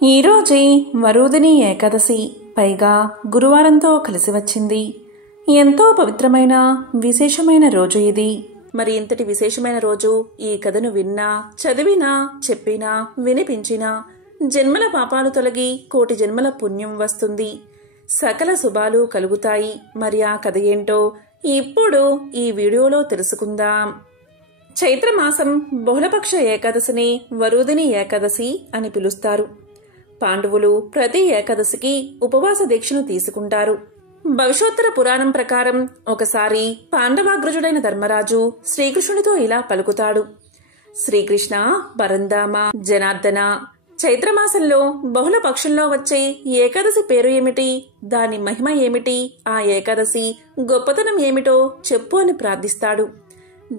ఈరోజే వరుదిని ఏకాదశి, పైగా గురువారంతో కలిసి వచ్చింది. ఎంతో పవిత్రమైన విశేషమైన రోజు ఇది. మరి ఇంతటి విశేషమైన రోజు ఈ కథను విన్నా, చదివినా, చెప్పినా, వినిపించినా జన్మల పాపాలు తొలగి కోటి జన్మల పుణ్యం వస్తుంది, సకల శుభాలు కలుగుతాయి. మరి ఆ కథ ఏంటో ఇప్పుడు ఈ వీడియోలో తెలుసుకుందాం. చైత్రమాసం బహుళపక్ష ఏకాదశిని వరుదిని ఏకాదశి అని పిలుస్తారు. పాండవులు ప్రతి ఏకాదశికి ఉపవాస దీక్షను తీసుకుంటారు. భవిష్యోత్తర పురాణం ప్రకారం ఒకసారి పాండవాగ్రజుడైన ధర్మరాజు శ్రీకృష్ణునితో ఇలా పలుకుతాడు: శ్రీకృష్ణ, పరంధామ, జనార్దన, చైత్రమాసంలో బహుళ పక్షంలో వచ్చే ఏకాదశి పేరు ఏమిటి, దాని మహిమ ఏమిటి, ఆ ఏకాదశి గొప్పతనం ఏమిటో చెప్పు అని ప్రార్థిస్తాడు.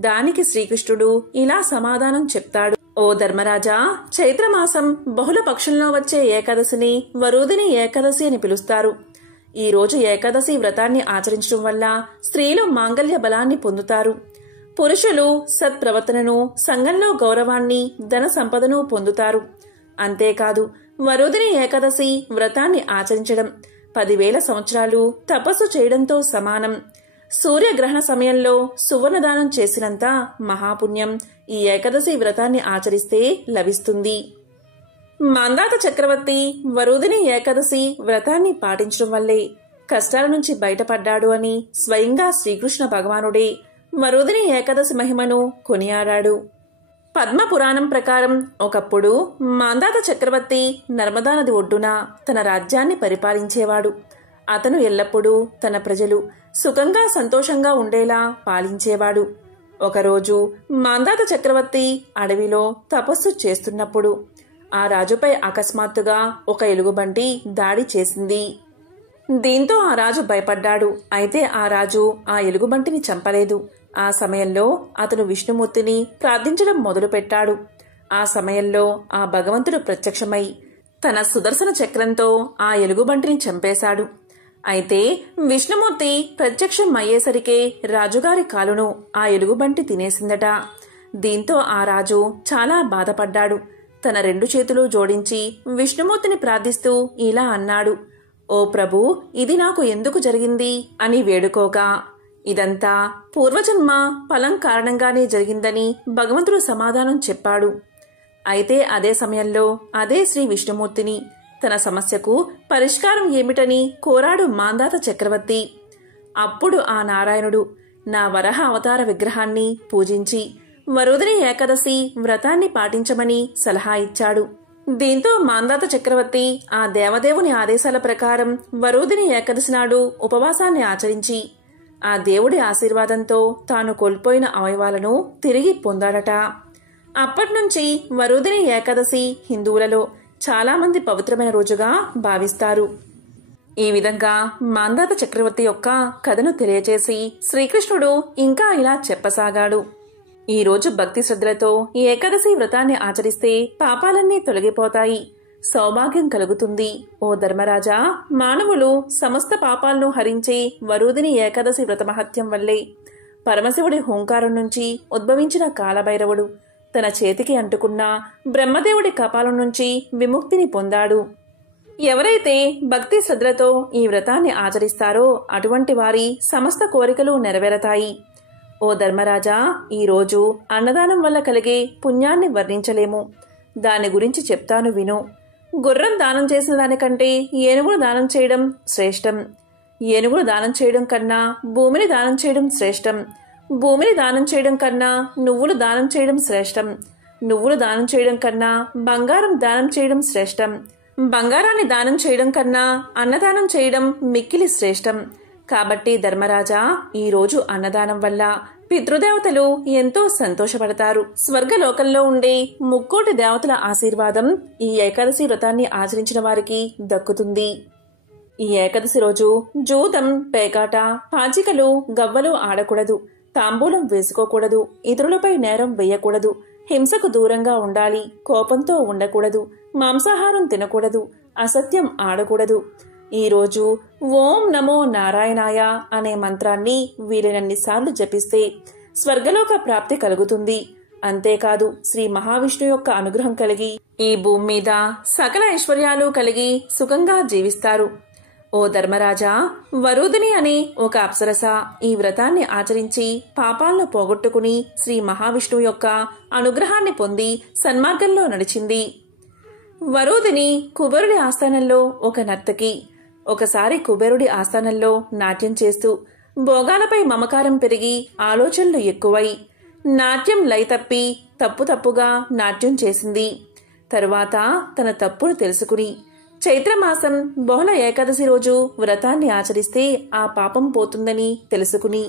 దానికి శ్రీకృష్ణుడు ఇలా సమాధానం చెప్తాడు: ఓ ధర్మరాజా, చైత్రమాసం బహుళ పక్షంలో వచ్చే ఏకాదశిని వరుదిని ఏకాదశి అని పిలుస్తారు. ఈ రోజు ఏకాదశి వ్రతాన్ని ఆచరించడం వల్ల స్త్రీలు మాంగళ్య బలాన్ని పొందుతారు. పురుషులు సత్ప్రవర్తనను, సంఘంలో గౌరవాన్ని, ధన సంపదను పొందుతారు. అంతేకాదు, వరుదిని ఏకాదశి వ్రతాన్ని ఆచరించడం 10,000 సంవత్సరాలు తపస్సు చేయడంతో సమానం. సూర్యగ్రహణ సమయంలో సువర్ణదానం చేసినంత మహాపుణ్యం ఈ ఏకాదశి వ్రతాన్ని ఆచరిస్తే లభిస్తుంది. మాంధాత చక్రవర్తి వరుదిని ఏకాదశి వ్రతాన్ని పాటించడం వల్లే కష్టాల నుంచి బయటపడ్డాడు అని స్వయంగా శ్రీకృష్ణ భగవానుడే వరుదిని ఏకాదశి మహిమను కొనియాడాడు. పద్మపురాణం ప్రకారం ఒకప్పుడు మాంధాత చక్రవర్తి నర్మదా నది ఒడ్డున తన రాజ్యాన్ని పరిపాలించేవాడు. అతను ఎల్లప్పుడూ తన ప్రజలు సుఖంగా సంతోషంగా ఉండేలా పాలించేవాడు. ఒకరోజు మాంధాత చక్రవర్తి అడవిలో తపస్సు చేస్తున్నప్పుడు ఆ రాజుపై అకస్మాత్తుగా ఒక ఎలుగుబంటి దాడి చేసింది. దీంతో ఆ రాజు భయపడ్డాడు. అయితే ఆ రాజు ఆ ఎలుగుబంటిని చంపలేదు. ఆ సమయంలో అతను విష్ణుమూర్తిని ప్రార్థించడం మొదలుపెట్టాడు. ఆ సమయంలో ఆ భగవంతుడు ప్రత్యక్షమై తన సుదర్శన చక్రంతో ఆ ఎలుగుబంటిని చంపేశాడు. అయితే విష్ణుమూర్తి ప్రత్యక్షం అయ్యేసరికే రాజుగారి కాలును ఆ ఎలుగుబంటి తినేసిందట. దీంతో ఆ రాజు చాలా బాధపడ్డాడు. తన 2 చేతులు జోడించి విష్ణుమూర్తిని ప్రార్థిస్తూ ఇలా అన్నాడు: ఓ ప్రభు, ఇది నాకు ఎందుకు జరిగింది అని వేడుకోగా, ఇదంతా పూర్వజన్మ ఫలం కారణంగానే జరిగిందని భగవంతుడు సమాధానం చెప్పాడు. అయితే అదే సమయంలో అదే శ్రీ విష్ణుమూర్తిని తన సమస్యకు పరిష్కారం ఏమిటని కోరాడు మాంధాత చక్రవర్తి. అప్పుడు ఆ నారాయణుడు నా వరహ అవతార విగ్రహాన్ని పూజించి వరుదిని ఏకాదశి వ్రతాన్ని పాటించమని సలహా ఇచ్చాడు. దీంతో మాంధాత చక్రవర్తి ఆ దేవదేవుని ఆదేశాల ప్రకారం వరుదిని ఏకాదశి నాడు ఉపవాసాన్ని ఆచరించి ఆ దేవుడి ఆశీర్వాదంతో తాను కోల్పోయిన అవయవాలను తిరిగి పొందాడట. అప్పట్నుంచి వరుదిని ఏకాదశి హిందువులలో చాలా మంది పవిత్రమైన రోజుగా భావిస్తారు. ఈ విధంగా మాంధాత చక్రవర్తి యొక్క కథను తెలియచేసి శ్రీకృష్ణుడు ఇంకా ఇలా చెప్పసాగాడు: ఈ రోజు భక్తి శ్రద్ధలతో ఈ ఏకాదశి వ్రతాన్ని ఆచరిస్తే పాపాలన్నీ తొలగిపోతాయి, సౌభాగ్యం కలుగుతుంది. ఓ ధర్మరాజా, మానవులు సమస్త పాపాలను హరించే వరుదిని ఏకాదశి వ్రత మహత్యం వల్లే పరమశివుడి హోంకారం నుంచి ఉద్భవించిన కాలభైరవుడు తన చేతికి అంటుకున్న బ్రహ్మదేవుడి కపాలం నుంచి విముక్తిని పొందాడు. ఎవరైతే భక్తి శ్రద్ధలతో ఈ వ్రతాన్ని ఆచరిస్తారో అటువంటి వారి సమస్త కోరికలు నెరవేరతాయి. ఓ ధర్మరాజా, ఈరోజు అన్నదానం వల్ల కలిగే పుణ్యాన్ని వర్ణించలేము. దాని గురించి చెప్తాను విను. గుర్రం దానం చేసిన దానికంటే ఏనుగులు దానం చేయడం శ్రేష్టం. ఏనుగులు దానం చేయడం కన్నా భూమిని దానం చేయడం శ్రేష్టం. భూమిని దానం చేయడం కన్నా నువ్వులు దానం చేయడం శ్రేష్టం. నువ్వులు దానం చేయడం కన్నా బంగారం దానం చేయడం శ్రేష్టం. బంగారాన్ని దానం చేయడం కన్నా అన్నదానం చేయడం మిక్కిలి శ్రేష్టం. కాబట్టి ధర్మరాజా, ఈ రోజు అన్నదానం వల్ల పితృదేవతలు ఎంతో సంతోషపడతారు. స్వర్గలోకంలో ఉండే 3,000,000 దేవతల ఆశీర్వాదం ఈ ఏకాదశి వ్రతాన్ని ఆచరించిన వారికి దక్కుతుంది. ఈ ఏకాదశి రోజు జూదం, పేకాట, పాచికలు, గవ్వలు ఆడకూడదు. తాంబూలం వేసుకోకూడదు. ఇతరులపై నేరం వేయకూడదు. హింసకు దూరంగా ఉండాలి. కోపంతో ఉండకూడదు. మాంసాహారం తినకూడదు. అసత్యం ఆడకూడదు. ఈరోజు ఓం నమో నారాయణాయ అనే మంత్రాన్ని వీలైనన్నిసార్లు జపిస్తే స్వర్గలోక ప్రాప్తి కలుగుతుంది. అంతేకాదు శ్రీ మహావిష్ణు యొక్క అనుగ్రహం కలిగి ఈ భూమి మీద సకల ఐశ్వర్యాలు కలిగి సుఖంగా జీవిస్తారు. ఓ ధర్మరాజా, వరూధిని అనే ఒక అప్సరస ఈ వ్రతాన్ని ఆచరించి పాపాలను పోగొట్టుకుని శ్రీ మహావిష్ణువు యొక్క అనుగ్రహాన్ని పొంది సన్మార్గంలో నడిచింది. వరూధిని కుబేరుడి ఆస్థానంలో ఒక నర్తకి. ఒకసారి కుబేరుడి ఆస్థానంలో నాట్యం చేస్తూ భోగాలపై మమకారం పెరిగి ఆలోచనలు ఎక్కువై నాట్యం లయ తప్పి తప్పుగా నాట్యం చేసింది. తరువాత తన తప్పును తెలుసుకుని చైత్రమాసం బహుళ ఏకాదశి రోజు వ్రతాన్ని ఆచరిస్తే ఆ పాపం పోతుందని తెలుసుకుని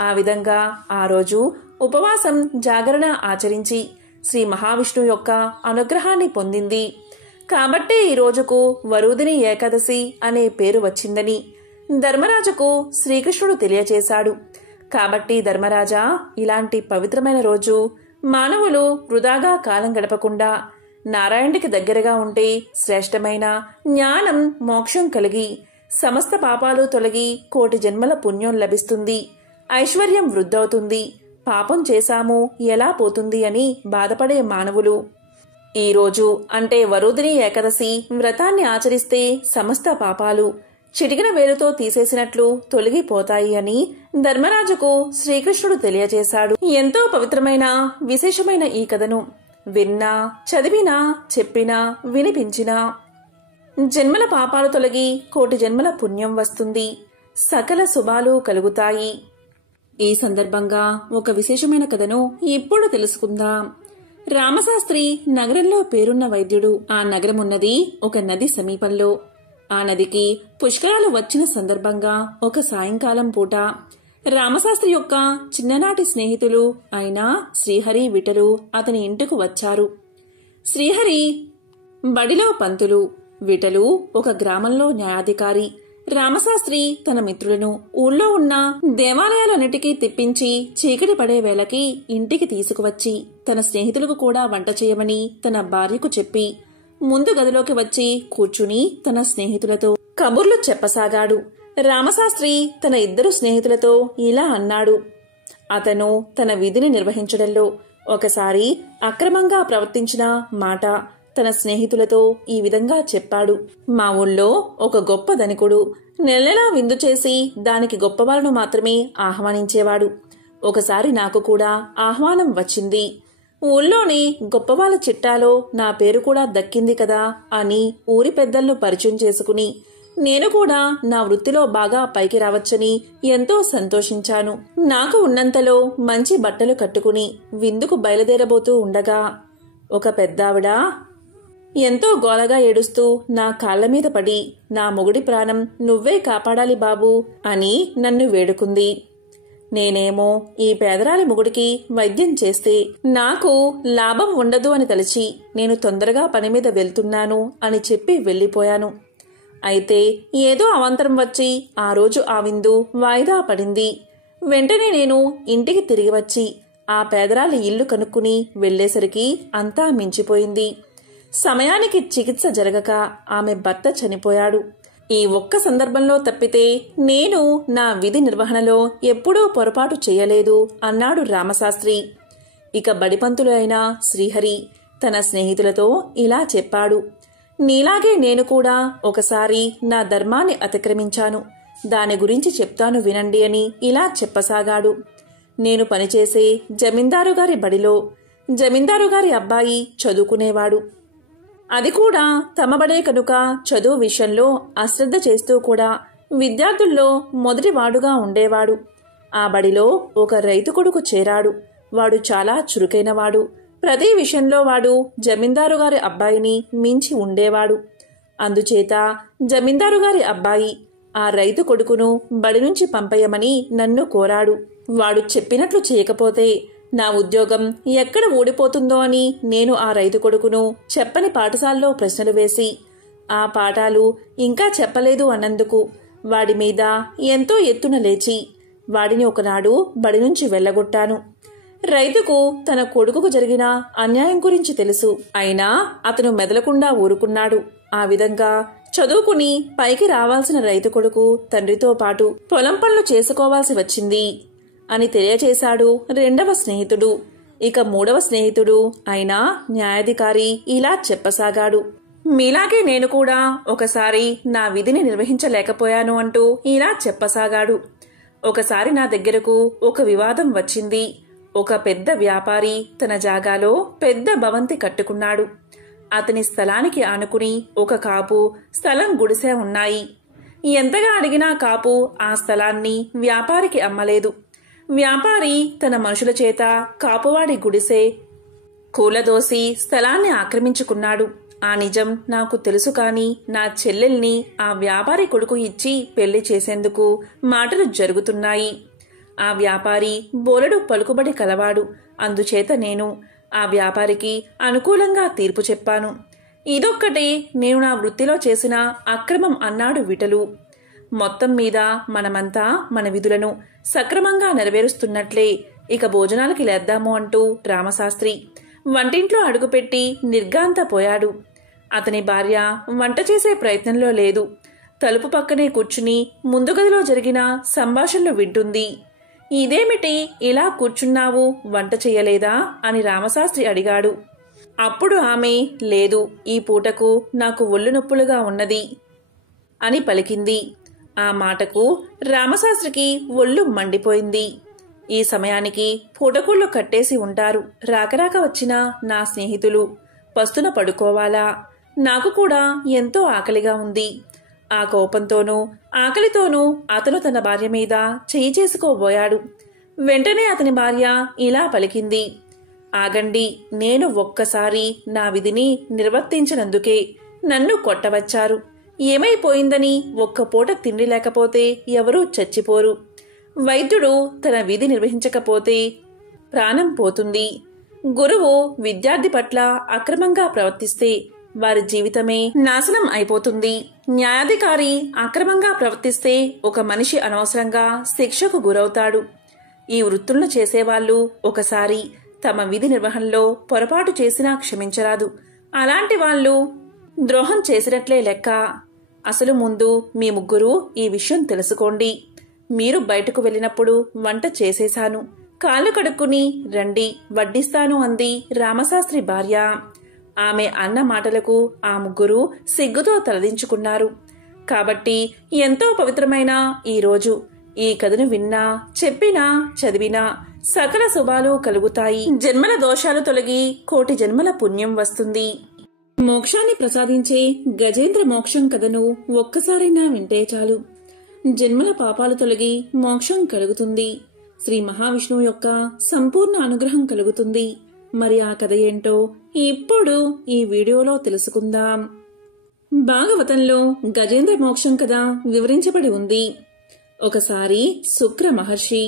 ఆ విధంగా ఆ రోజు ఉపవాసం జాగరణ ఆచరించి శ్రీ మహావిష్ణువు యొక్క అనుగ్రహాన్ని పొందింది. కాబట్టి ఈ రోజుకు వరూధిని ఏకాదశి అనే పేరు వచ్చిందని ధర్మరాజుకు శ్రీకృష్ణుడు తెలియచేశాడు. కాబట్టి ధర్మరాజా, ఇలాంటి పవిత్రమైన రోజు మానవులు వృధాగా కాలం గడపకుండా నారాయణుడికి దగ్గరగా ఉంటే శ్రేష్టమైన జ్ఞానం మోక్షం కలిగి సమస్త పాపాలు తొలగి కోటి జన్మల పుణ్యం లభిస్తుంది, ఐశ్వర్యం వృద్ధవుతుంది. పాపం చేశాము ఎలా పోతుంది అని బాధపడే మానవులు ఈ రోజు అంటే వరూధిని ఏకాదశి వ్రతాన్ని ఆచరిస్తే సమస్త పాపాలు చిటికిన వేలుతో తీసేసినట్లు తొలగిపోతాయి అని ధర్మరాజుకు శ్రీకృష్ణుడు తెలియజేశాడు. ఎంతో పవిత్రమైన విశేషమైన ఈ కథను విన్నా, చదివినా, చెప్పినా, వినిపించినా జన్మల పాపాలు తొలగి కోటి జన్మల పుణ్యం వస్తుంది, సకల శుభాలు కలుగుతాయి. ఈ సందర్భంగా ఒక విశేషమైన కథను ఇప్పుడు తెలుసుకుందాం. రామశాస్త్రి నగరంలో పేరున్న వైద్యుడు. ఆ నగరమున్నది ఒక నది సమీపంలో. ఆ నదికి పుష్కరాలు వచ్చిన సందర్భంగా ఒక సాయంకాలం పూట రామశాస్త్రి యొక్క చిన్ననాటి స్నేహితులు అయిన శ్రీహరి, విఠలు అతని ఇంటికి వచ్చారు. శ్రీహరి బడిలో పంతులు, విఠలు ఒక గ్రామంలో న్యాయాధికారి. రామశాస్త్రి తన మిత్రులను ఊళ్ళో ఉన్న దేవాలయాలన్నిటికీ తిప్పించి చీకటి పడే వేళకి ఇంటికి తీసుకువచ్చి తన స్నేహితులకు కూడా వంట చేయమని తన భార్యకు చెప్పి ముందు గదిలోకి వచ్చి కూర్చుని తన స్నేహితులతో కబుర్లు చెప్పసాగాడు. రామశాస్త్రి తన ఇద్దరు స్నేహితులతో ఇలా అన్నాడు. అతను తన విధిని నిర్వహించడంలో ఒకసారి అక్రమంగా ప్రవర్తించిన మాట తన స్నేహితులతో ఈ విధంగా చెప్పాడు. మా ఊళ్ళో ఒక గొప్ప ధనికుడు నెలలా విందు చేసి దానికి గొప్పవాళ్ళను మాత్రమే ఆహ్వానించేవాడు. ఒకసారి నాకు కూడా ఆహ్వానం వచ్చింది. ఊళ్ళోని గొప్పవాళ్ళ చిట్టాలో నా పేరు కూడా దక్కింది కదా అని ఊరి పెద్దలను పరిచయం చేసుకుని నేను కూడా నా వృత్తిలో బాగా పైకి రావచ్చని ఎంతో సంతోషించాను. నాకు ఉన్నంతలో మంచి బట్టలు కట్టుకుని విందుకు బయలుదేరబోతూ ఉండగా ఒక పెద్దావిడ ఎంతో గోలగా ఏడుస్తూ నా కాళ్ల మీద పడి నా మొగుడి ప్రాణం నువ్వే కాపాడాలి బాబూ అని నన్ను వేడుకుంది. నేనేమో ఈ పేదరాలి మొగుడికి వైద్యం చేస్తే నాకు లాభం ఉండదు అని తలచి నేను తొందరగా పని మీద వెళ్తున్నాను అని చెప్పి వెళ్లిపోయాను. అయితే ఏదో అవాంతరం వచ్చి ఆ రోజు ఆ విందు వాయిదా పడింది. వెంటనే నేను ఇంటికి తిరిగి వచ్చి ఆ పేదరాలి ఇల్లు కనుక్కుని వెళ్లేసరికి అంతా మించిపోయింది. సమయానికి చికిత్స జరగక ఆమె భర్త చనిపోయాడు. ఈ ఒక్క సందర్భంలో తప్పితే నేను నా విధి నిర్వహణలో ఎప్పుడూ పొరపాటు చేయలేదు అన్నాడు రామశాస్త్రి. ఇక బడిపంతులు అయిన శ్రీహరి తన స్నేహితులతో ఇలా చెప్పాడు. నీలాగే నేను కూడా ఒకసారి నా ధర్మాన్ని అతిక్రమించాను. దాని గురించి చెప్తాను వినండి అని ఇలా చెప్పసాగాడు. నేను పనిచేసే జమీందారుగారి బడిలో జమీందారుగారి అబ్బాయి చదువుకునేవాడు. అది కూడా తమ బడే కనుక చదువు విషయంలో అశ్రద్ధ చేస్తూ కూడా విద్యార్థుల్లో మొదటివాడుగా ఉండేవాడు. ఆ బడిలో ఒక రైతు కొడుకు చేరాడు. వాడు చాలా చురుకైనవాడు. ప్రతి విషయంలో వాడు జమీందారుగారి అబ్బాయిని మించి ఉండేవాడు. అందుచేత జమీందారుగారి అబ్బాయి ఆ రైతు కొడుకును బడి నుంచి పంపేయమని నన్ను కోరాడు. వాడు చెప్పినట్లు చేయకపోతే నా ఉద్యోగం ఎక్కడ ఊడిపోతుందో అని నేను ఆ రైతు కొడుకును చెప్పని పాఠశాలలో ప్రశ్నలు వేసి ఆ పాఠాలు ఇంకా చెప్పలేదు అన్నందుకు వాడి మీద ఎంతో ఎత్తున లేచి వాడిని ఒకనాడు బడి నుంచి వెళ్లగొట్టాను. రైతుకు తన కొడుకుకు జరిగిన అన్యాయం గురించి తెలుసు. అయినా అతను మెదలకుండా ఊరుకున్నాడు. ఆ విధంగా చదువుకుని పైకి రావాల్సిన రైతు కొడుకు తండ్రితో పాటు పొలం పనులు చేసుకోవాల్సి వచ్చింది అని తెలియచేశాడు రెండవ స్నేహితుడు. ఇక మూడవ స్నేహితుడు అయిన న్యాయాధికారి ఇలా చెప్పసాగాడు. మీలాగే నేను కూడా ఒకసారి నా విధిని నిర్వహించలేకపోయాను అంటూ ఇలా చెప్పసాగాడు. ఒకసారి నా దగ్గరకు ఒక వివాదం వచ్చింది. ఒక పెద్ద వ్యాపారి తన జాగాలో పెద్ద భవంతి కట్టుకున్నాడు. అతని స్థలానికి ఆనుకుని ఒక కాపు, స్థలం, గుడిసె ఉన్నాయి. ఎంతగా అడిగినా కాపు ఆ స్థలాన్ని వ్యాపారికి అమ్మలేదు. వ్యాపారి తన మనుషుల చేత కాపువాడి గుడిసె కూలదోసి స్థలాన్ని ఆక్రమించుకున్నాడు. ఆ నిజం నాకు తెలుసు. కాని నా చెల్లెల్ని ఆ వ్యాపారి కొడుకు ఇచ్చి పెళ్లి చేసేందుకు మాటలు జరుగుతున్నాయి. ఆ వ్యాపారి బోలెడు పలుకుబడి కలవాడు. అందుచేత నేను ఆ వ్యాపారికి అనుకూలంగా తీర్పు చెప్పాను. ఇదొక్కటే నేను నా వృత్తిలో చేసిన అక్రమం అన్నాడు విఠలు. మొత్తం మీద మనమంతా మన విధులను సక్రమంగా నెరవేరుస్తున్నట్లే. ఇక భోజనాలకి లేద్దాము అంటూ రామశాస్త్రి వంటింట్లో అడుగుపెట్టి నిర్ఘాంతపోయాడు. అతని భార్య వంట చేసే ప్రయత్నంలో లేదు. తలుపు పక్కనే కూర్చుని ముందు గదిలో జరిగిన సంభాషణలు వింటుంది. ఇదేమిటి ఇలా కూర్చున్నావు, వంట చెయ్యలేదా అని రామశాస్త్రి అడిగాడు. అప్పుడు ఆమె, లేదు, ఈ పూటకు నాకు ఒళ్ళు నొప్పులుగా ఉన్నది అని పలికింది. ఆ మాటకు రామశాస్త్రికి ఒళ్ళు మండిపోయింది. ఈ సమయానికి పూటకూళ్ళు కట్టేసి ఉంటారు. రాకరాక వచ్చిన నా స్నేహితులు పస్తున పడుకోవాలా? నాకు కూడా ఎంతో ఆకలిగా ఉంది. ఆ కోపంతోనూ ఆకలితోనూ అతను తన భార్య మీద చెయ్యి చేసుకోబోయాడు. వెంటనే అతని భార్య ఇలా పలికింది, ఆగండి, నేను ఒక్కసారి నా విధిని నిర్వర్తించినందుకే నన్ను కొట్టవచ్చారు. ఏమైపోయిందని ఒక్క పూట తిండి లేకపోతే ఎవరూ చచ్చిపోరు. వైద్యుడు తన విధి నిర్వహించకపోతే ప్రాణం పోతుంది. గురువు విద్యార్థి పట్ల అక్రమంగా ప్రవర్తిస్తే వారి జీవితమే నాశనం అయిపోతుంది. న్యాయాధికారి అక్రమంగా ప్రవర్తిస్తే ఒక మనిషి అనవసరంగా శిక్షకు గురవుతాడు. ఈ వృత్తులను చేసేవాళ్లు ఒకసారి తమ విధి నిర్వహణలో పొరపాటు చేసినా క్షమించరాదు. అలాంటి వాళ్ళు ద్రోహం చేసినట్లే లెక్క. అసలు ముందు మీ ముగ్గురు ఈ విషయం తెలుసుకోండి. మీరు బయటకు వెళ్ళినప్పుడు వంట చేసేశాను, కాళ్ళు కడుక్కుని రండి, వడ్డిస్తాను అంది రామశాస్త్రి భార్య. ఆమె అన్న మాటలకు ఆ ముగ్గురు సిగ్గుతో తలదించుకున్నారు. కాబట్టి ఎంతో పవిత్రమైన ఈ రోజు ఈ కథను విన్నా, చెప్పినా, చదివినా సకల శుభాలు కలుగుతాయి. జన్మల దోషాలు తొలగి కోటి జన్మల పుణ్యం వస్తుంది. మోక్షాన్ని ప్రసాదించే గజేంద్ర మోక్షం కథను ఒక్కసారైనా వింటే చాలు. జన్మల పాపాలు తొలగి మోక్షం కలుగుతుంది. శ్రీ మహావిష్ణువు యొక్క సంపూర్ణ అనుగ్రహం కలుగుతుంది. మరి ఆ కథ ఏంటో ఇప్పుడు ఈ వీడియోలో తెలుసుకుందాం. భాగవతంలో గజేంద్ర మోక్షం కథ వివరించబడి ఉంది. ఒకసారి శుక్ర మహర్షి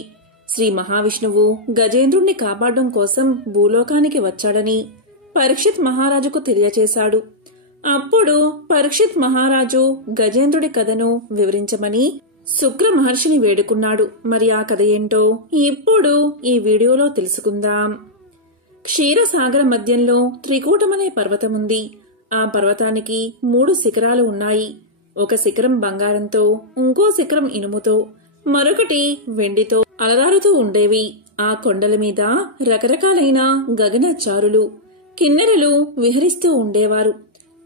శ్రీ మహావిష్ణువు గజేంద్రుణ్ణి కాపాడడం కోసం భూలోకానికి వచ్చాడని పరీక్షిత్ మహారాజుకు తెలియచేశాడు. అప్పుడు పరీక్షిత్ మహారాజు గజేంద్రుడి కథను వివరించమని శుక్ర మహర్షిని వేడుకున్నాడు. మరి ఆ కథ ఏంటో ఇప్పుడు ఈ వీడియోలో తెలుసుకుందాం. క్షీరసాగర మధ్యంలో త్రికూటమనే పర్వతముంది. ఆ పర్వతానికి 3 శిఖరాలు ఉన్నాయి. ఒక శిఖరం బంగారంతో, ఇంకో శిఖరం ఇనుముతో, మరొకటి వెండితో అలరారుతూ ఉండేవి. ఆ కొండల మీద రకరకాలైన గగనచారులు, కిన్నెరలు విహరిస్తూ ఉండేవారు.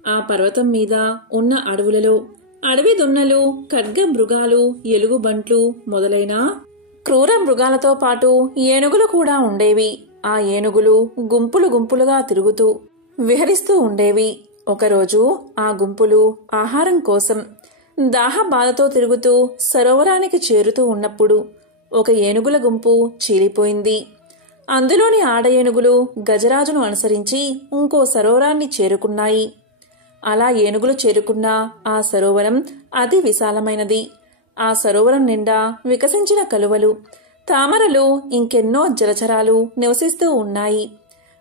ఆ పర్వతం మీద ఉన్న అడవులలో అడవి దున్నలు, ఖడ్గ మృగాలు, ఎలుగుబంట్లు మొదలైన క్రూర మృగాలతో పాటు ఏనుగులు కూడా ఉండేవి. ఆ ఏనుగులు గుంపులు గుంపులుగా తిరుగుతూ విహరిస్తూ ఉండేవి. ఒకరోజు ఆ గుంపులు ఆహారం కోసం దాహబాధతో తిరుగుతూ సరోవరానికి చేరుతూ ఉన్నప్పుడు ఒక ఏనుగుల గుంపు చీలిపోయింది. అందులోని ఆడ ఏనుగులు గజరాజును అనుసరించి ఇంకో సరోవరాన్ని చేరుకున్నాయి. అలా ఏనుగులు చేరుకున్న ఆ సరోవరం అతి విశాలమైనది. ఆ సరోవరం నిండా వికసించిన కలువలు, తామరలు, ఇంకెన్నో జలచరాలు నివసిస్తూ ఉన్నాయి.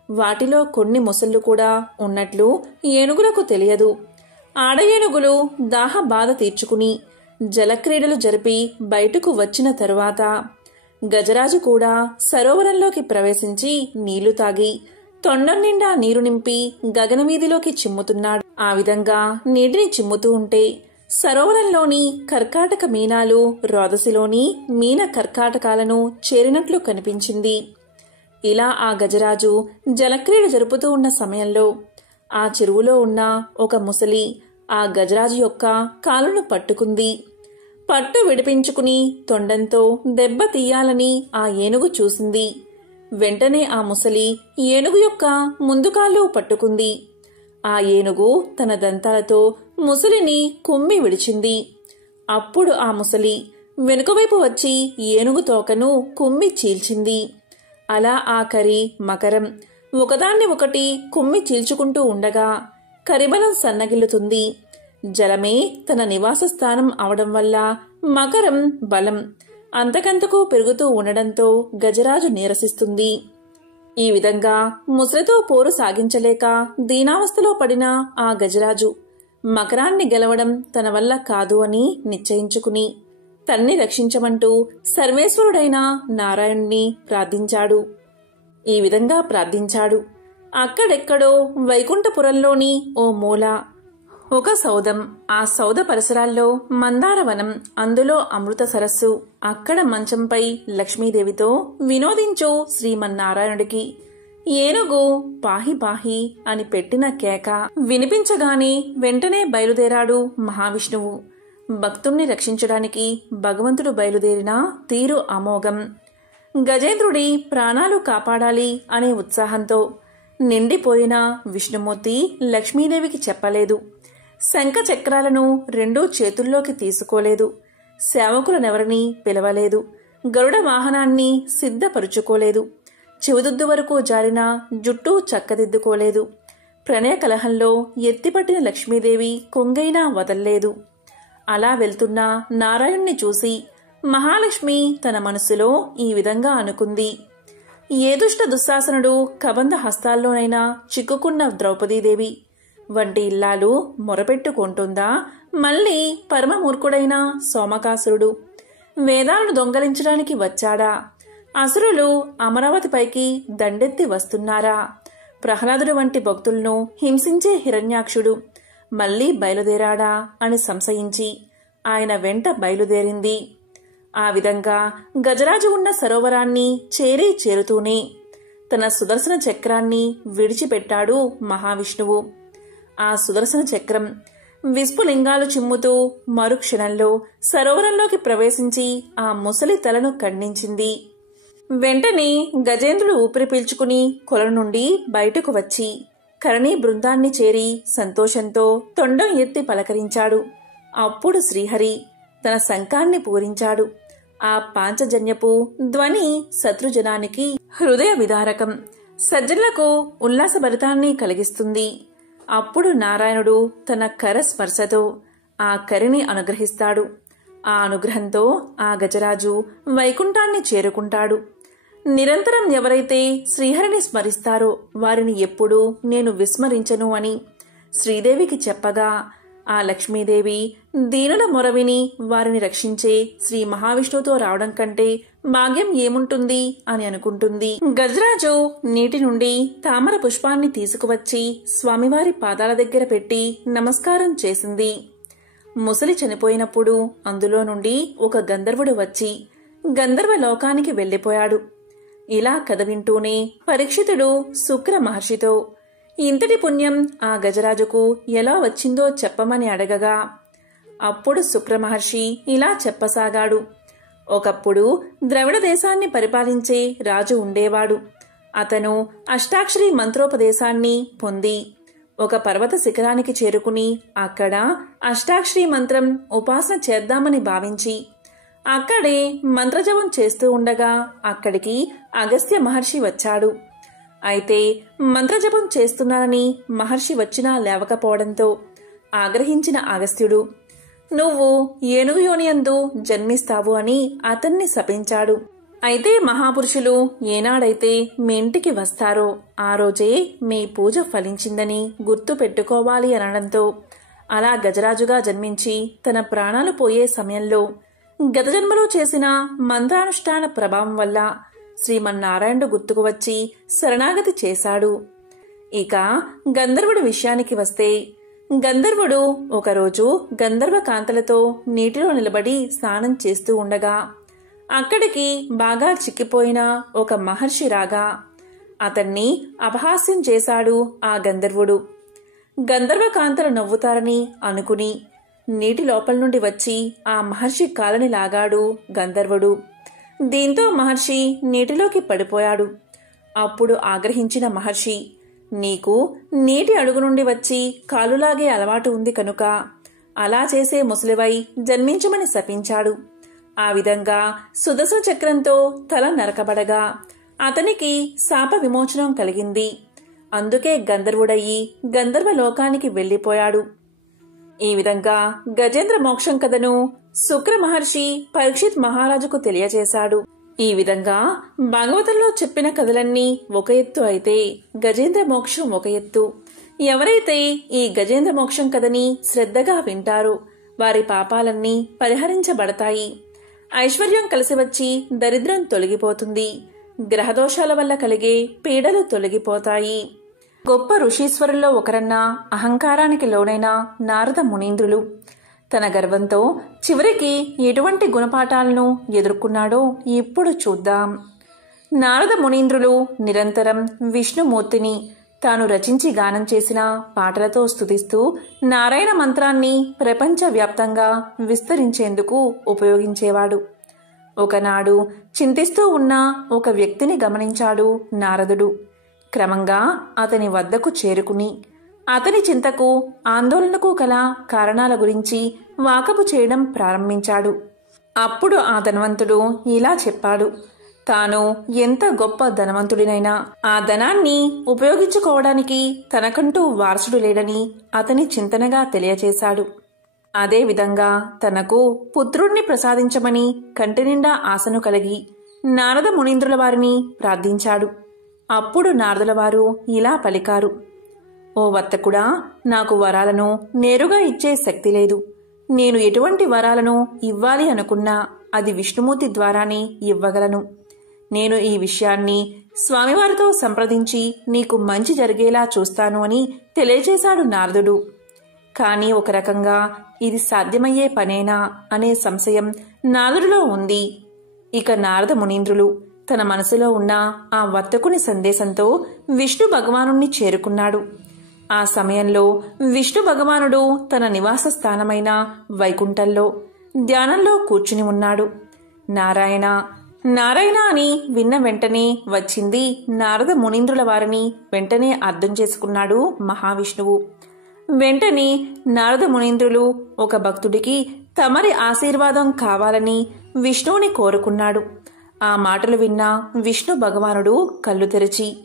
వాటిలో కొన్ని మొసళ్ళు కూడా ఉన్నట్లు ఏనుగులకు తెలియదు. ఆడ ఏనుగులు దాహ బాధ తీర్చుకుని జలక్రీడలు జరిపి బయటకు వచ్చిన తరువాత గజరాజు కూడా సరోవరంలోకి ప్రవేశించి నీళ్లు తాగి తొండం నిండా నీరు నింపి గగనవీధిలోకి చిమ్ముతున్నాడు. ఆ విధంగా నీటిని చిమ్ముతూ ఉంటే సరోవరంలోని కర్కాటక మీనాలు రోదసిలోని మీన కర్కాటకాలను చేరినట్లు కనిపించింది. ఇలా ఆ గజరాజు జలక్రీడ జరుపుతూ ఉన్న సమయంలో ఆ చెరువులో ఉన్న ఒక ముసలి ఆ గజరాజు యొక్క కాలును పట్టుకుంది. పట్టు విడిపించుకుని తొండంతో దెబ్బ తీయాలని ఆ ఏనుగు చూసింది. వెంటనే ఆ ముసలి ఏనుగు యొక్క ముందు కాళ్ళు పట్టుకుంది. ఆ ఏనుగు తన దంతాలతో ముసలిని కుమ్మి విడిచింది. అప్పుడు ఆ ముసలి వెనుకవైపు వచ్చి ఏనుగు తోకను కుమ్మి చీల్చింది. అలా ఆ కరి మకరం ఒకదాన్ని ఒకటి కుమ్మి చీల్చుకుంటూ ఉండగా కరిబలం సన్నగిల్లుతుంది. జలమే తన నివాస స్థానం అవడం వల్ల మకరం బలం అంతకంతకు పెరుగుతూ ఉండడంతో గజరాజు నీరసిస్తుంది. ఈ విధంగా ముసలితో పోరు సాగించలేక దీనావస్థలో పడిన ఆ గజరాజు మకరాన్ని గెలవడం తన వల్ల కాదు అని నిశ్చయించుకుని తన్ని రక్షించమంటూ సర్వేశ్వరుడైన నారాయణుణ్ణి ప్రార్థించాడు. ఈ విధంగా ప్రార్థించాడు. అక్కడెక్కడో వైకుంఠపురంలోని ఓ మూల ఒక సౌధం. ఆ సౌధ పరిసరాల్లో మందారవనం, అందులో అమృత సరస్సు. అక్కడ మంచంపై లక్ష్మీదేవితో వినోదించు శ్రీమన్నారాయణుడికి ఏనుగు పాహి పాహి అని పెట్టిన కేక వినిపించగానే వెంటనే బయలుదేరాడు మహావిష్ణువు. భక్తుణ్ణి రక్షించడానికి భగవంతుడు బయలుదేరిన తీరు అమోఘం. గజేంద్రుడి ప్రాణాలు కాపాడాలి అనే ఉత్సాహంతో నిండిపోయిన విష్ణుమూర్తి లక్ష్మీదేవికి చెప్పలేదు. శంఖ చక్రాలను రెండూ చేతుల్లోకి తీసుకోలేదు. సేవకులనెవరినీ పిలవలేదు. గరుడ వాహనాన్ని సిద్ధపరుచుకోలేదు. చెవిదుద్దు వరకు జారిన జుట్టు చక్కదిద్దుకోలేదు. ప్రణయ కలహంలో ఎత్తిపట్టిన లక్ష్మీదేవి కొంగైనా వదల్లేదు. అలా వెళ్తున్న నారాయణ్ణి చూసి మహాలక్ష్మి తన మనసులో ఈ విధంగా అనుకుంది. ఏ దుష్ట దుశ్శాసనుడు కబంధ హస్తాల్లోనైనా చిక్కుకున్న ద్రౌపదీదేవి వంటి ఇల్లాలు మొరపెట్టుకుంటుందా? మళ్లీ పరమమూర్ఖుడైన సోమకాసురుడు వేదాలను దొంగలించడానికి వచ్చాడా? అసురులు అమరావతిపైకి దండెత్తి వస్తున్నారా? ప్రహ్లాదుడు వంటి భక్తులను హింసించే హిరణ్యాక్షుడు మళ్లీ బయలుదేరాడా అని సంశయించి ఆయన వెంట బయలుదేరింది. ఆ విధంగా గజరాజు ఉన్న సరోవరాన్ని చేరుతూనే తన సుదర్శన చక్రాన్ని విడిచిపెట్టాడు మహావిష్ణువు. ఆ సుదర్శన చక్రం విస్ఫులింగాలు చిమ్ముతూ మరుక్షణంలో సరోవరంలోకి ప్రవేశించి ఆ ముసలి తలను ఖండించింది. వెంటనే గజేంద్రుడు ఊపిరి పీల్చుకుని కొలను నుండి బయటకు వచ్చి కరణీ బృందాన్ని చేరి సంతోషంతో తొండం ఎత్తి పలకరించాడు. అప్పుడు శ్రీహరి తన శంఖాన్ని పూరించాడు. ఆ పాంచజన్యపు ధ్వని శత్రుజనానికి హృదయ విదారకం, సజ్జనులకు ఉల్లాసభరితాన్ని కలిగిస్తుంది. అప్పుడు నారాయణుడు తన కర స్పర్శతో ఆ కరిని అనుగ్రహిస్తాడు. ఆ అనుగ్రహంతో ఆ గజరాజు వైకుంఠాన్ని చేరుకుంటాడు. నిరంతరం ఎవరైతే శ్రీహరిని స్మరిస్తారో వారిని ఎప్పుడూ నేను విస్మరించను అని శ్రీదేవికి చెప్పగా ఆ లక్ష్మీదేవి దీనుల మొరవిని వారిని రక్షించే శ్రీ మహావిష్ణువుతో రావడం కంటే భాగ్యం ఏముంటుంది అని అనుకుంటుంది. గజరాజు నీటి నుండి తామర పుష్పాన్ని తీసుకువచ్చి స్వామివారి పాదాల దగ్గర పెట్టి నమస్కారం చేసింది. ముసలి చనిపోయినప్పుడు అందులో నుండి ఒక గంధర్వుడు వచ్చి గంధర్వ లోకానికి వెళ్లిపోయాడు. ఇలా కథ వింటూనే పరీక్షితుడు శుక్ర మహర్షితో ఇంతటి పుణ్యం ఆ గజరాజుకు ఎలా వచ్చిందో చెప్పమని అడగగా అప్పుడు శుక్ర మహర్షి ఇలా చెప్పసాగాడు. ఒకప్పుడు ద్రవిడ దేశాన్ని పరిపాలించే రాజు ఉండేవాడు. అతను అష్టాక్షరి మంత్రోపదేశాన్ని పొంది ఒక పర్వత శిఖరానికి చేరుకుని అక్కడ అష్టాక్షరి మంత్రం ఉపాసన చేద్దామని భావించి అక్కడే మంత్రజపం చేస్తూ ఉండగా అక్కడికి అగస్త్య మహర్షి వచ్చాడు. అయితే మంత్రజపం చేస్తున్నానని మహర్షి వచ్చినా లేవకపోవడంతో ఆగ్రహించిన అగస్త్యుడు నువ్వు ఏనుగు యోనియందు జన్మిస్తావు అని అతన్ని శపించాడు. అయితే మహాపురుషులు ఏనాడైతే మీ ఇంటికి వస్తారో ఆ రోజే మీ పూజ ఫలించిందని గుర్తు పెట్టుకోవాలి అనడంతో అలా గజరాజుగా జన్మించి తన ప్రాణాలు పోయే సమయంలో గత జన్మలో చేసిన మంత్రానుష్ఠాన ప్రభావం వల్ల శ్రీమన్నారాయణుడు గుర్తుకు వచ్చి శరణాగతి చేశాడు. ఇక గంధర్వుడి విషయానికి వస్తే గంధర్వుడు ఒకరోజు గంధర్వ కాంతలతో నీటిలో నిలబడి స్నానం చేస్తూ ఉండగా అక్కడికి బాగా చిక్కిపోయిన ఒక మహర్షి రాగా అతన్ని అపహాస్యం చేశాడు ఆ గంధర్వుడు. గంధర్వకాంతలు నవ్వుతారని అనుకుని నీటి లోపల నుండి వచ్చి ఆ మహర్షి కాలని లాగాడు గంధర్వుడు. దీంతో మహర్షి నీటిలోకి పడిపోయాడు. అప్పుడు ఆగ్రహించిన మహర్షి, నీకు నీటి అడుగు నుండి వచ్చి కాలులాగే అలవాటు ఉంది కనుక అలా చేసే ముసలివై జన్మించమని శపించాడు. ఆ విధంగా సుదర్శన చక్రంతో తల నరకబడగా అతనికి శాప విమోచనం కలిగింది. అందుకే గంధర్వుడయ్యి గంధర్వ లోకానికి వెళ్లిపోయాడు. ఈ విధంగా గజేంద్ర మోక్షం కథను శుక్ర మహర్షి పరీక్షిత్ మహారాజుకు తెలియచేశాడు. ఈ విధంగా భాగవతంలో చెప్పిన కథలన్నీ ఒక ఎత్తు అయితే గజేంద్ర మోక్షం ఒక ఎత్తు. ఎవరైతే ఈ గజేంద్ర మోక్షం కథని శ్రద్ధగా వింటారో వారి పాపాలన్నీ పరిహరించబడతాయి. ఐశ్వర్యం కలిసి వచ్చి దరిద్రం తొలగిపోతుంది. గ్రహదోషాల వల్ల కలిగే పీడలు తొలగిపోతాయి. గొప్ప ఋషీశ్వరుల్లో ఒకరన్న అహంకారానికి లోనైన నారద మునీంద్రులు తన గర్వంతో చివరికి ఎటువంటి గుణపాఠాలను ఎదుర్కొన్నాడో ఇప్పుడు చూద్దాం. నారద మునీంద్రులు నిరంతరం విష్ణుమూర్తిని తాను రచించి గానం చేసిన పాటలతో స్తుతిస్తూ నారాయణ మంత్రాన్ని ప్రపంచవ్యాప్తంగా విస్తరించేందుకు ఉపయోగించేవాడు. ఒకనాడు చింతిస్తూ ఉన్న ఒక వ్యక్తిని గమనించాడు నారదుడు. క్రమంగా అతని వద్దకు చేరుకుని అతని చింతకు ఆందోళనకు కల కారణాల గురించి వాకబు చేయడం ప్రారంభించాడు. అప్పుడు ఆ ధనవంతుడు ఇలా చెప్పాడు. తాను ఎంత గొప్ప ధనవంతుడినైనా ఆ ధనాన్ని ఉపయోగించుకోవడానికి తనకంటూ వారసుడు లేడని అతని చింతనగా తెలియచేశాడు. అదేవిధంగా తనకు పుత్రుణ్ణి ప్రసాదించమని కంటినిండా ఆశను కలిగి నారద మునీంద్రుల వారిని ప్రార్థించాడు. అప్పుడు నారదుల వారు ఇలా పలికారు. ఓ వర్తకుడా, నాకు వరాలను నేరుగా ఇచ్చే శక్తి లేదు. నేను ఎటువంటి వరాలను ఇవ్వాలి అనుకున్నా అది విష్ణుమూర్తి ద్వారానే ఇవ్వగలను. నేను ఈ విషయాన్ని స్వామివారితో సంప్రదించి నీకు మంచి జరిగేలా చూస్తాను అని తెలియజేశాడు నారదుడు. కాని ఒక రకంగా ఇది సాధ్యమయ్యే పనేనా అనే సంశయం నారదుడిలో ఉంది. ఇక నారద మునీంద్రులు తన మనసులో ఉన్న ఆ వర్తకుని సందేశంతో విష్ణు భగవానుణ్ణి చేరుకున్నాడు. ఆ సమయంలో విష్ణు భగవానుడు తన నివాస స్థానమైన వైకుంఠంలో ధ్యానంలో కూర్చుని ఉన్నాడు. నారాయణ నారాయణ అని విన్న వెంటనే వచ్చింది నారద మునీంద్రుల వారిని వెంటనే అర్థం చేసుకున్నాడు మహావిష్ణువు. వెంటనే నారద మునీంద్రులు ఒక భక్తుడికి తమరి ఆశీర్వాదం కావాలని విష్ణువుని కోరుకున్నాడు. ఆ మాటలు విన్న విష్ణు భగవానుడు కళ్ళు తెరిచి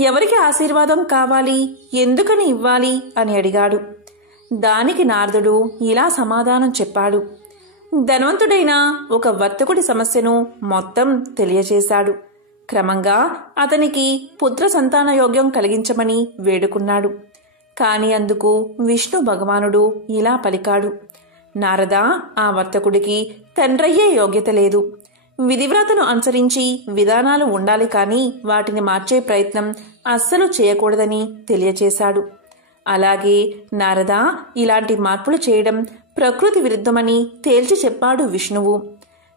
ఎవరికి ఆశీర్వాదం కావాలి, ఎందుకని ఇవ్వాలి అని అడిగాడు. దానికి నారదుడు ఇలా సమాధానం చెప్పాడు. ధనవంతుడైన ఒక వర్తకుడి సమస్యను మొత్తం తెలియచేశాడు. క్రమంగా అతనికి పుత్ర సంతాన యోగ్యం కలిగించమని వేడుకున్నాడు. కాని అందుకు విష్ణు భగవానుడు ఇలా పలికాడు. నారదా, ఆ వర్తకుడికి తండ్రయ్యే యోగ్యత లేదు. విధివ్రతను అనుసరించి విధానాలు ఉండాలి కాని వాటిని మార్చే ప్రయత్నం అస్సలు చేయకూడదని తెలియచేశాడు. అలాగే నారదా, ఇలాంటి మార్పులు చేయడం ప్రకృతి విరుద్ధమని తేల్చి చెప్పాడు విష్ణువు.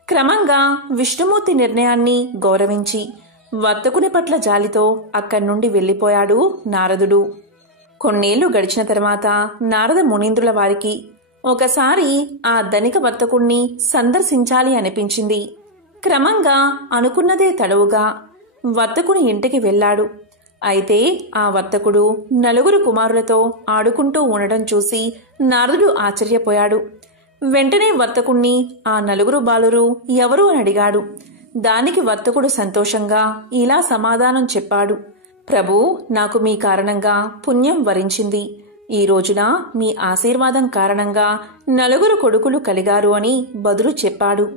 క్రమంగా విష్ణుమూర్తి నిర్ణయాన్ని గౌరవించి వర్తకుని పట్ల జాలితో అక్కడి నుండి వెళ్లిపోయాడు నారదుడు. కొన్నేళ్లు గడిచిన తర్వాత నారద మునీంద్రుల వారికి ఒకసారి ఆ ధనిక వర్తకుణ్ణి సందర్శించాలి అనిపించింది. క్రమంగా అనుకున్నదే తడవుగా వర్తకుని ఇంటికి వెళ్లాడు. అయితే ఆ వర్తకుడు నలుగురు కుమారులతో ఆడుకుంటూ ఉండడం చూసి నారదుడు ఆశ్చర్యపోయాడు. వెంటనే వర్తకుణ్ణి ఆ నలుగురు బాలురు ఎవరు అని అడిగాడు. దానికి వర్తకుడు సంతోషంగా ఇలా సమాధానం చెప్పాడు. ప్రభూ, నాకు మీ కారణంగా పుణ్యం వరించింది. ఈ రోజున మీ ఆశీర్వాదం కారణంగా నలుగురు కొడుకులు కలిగారు అని బదులు చెప్పాడు.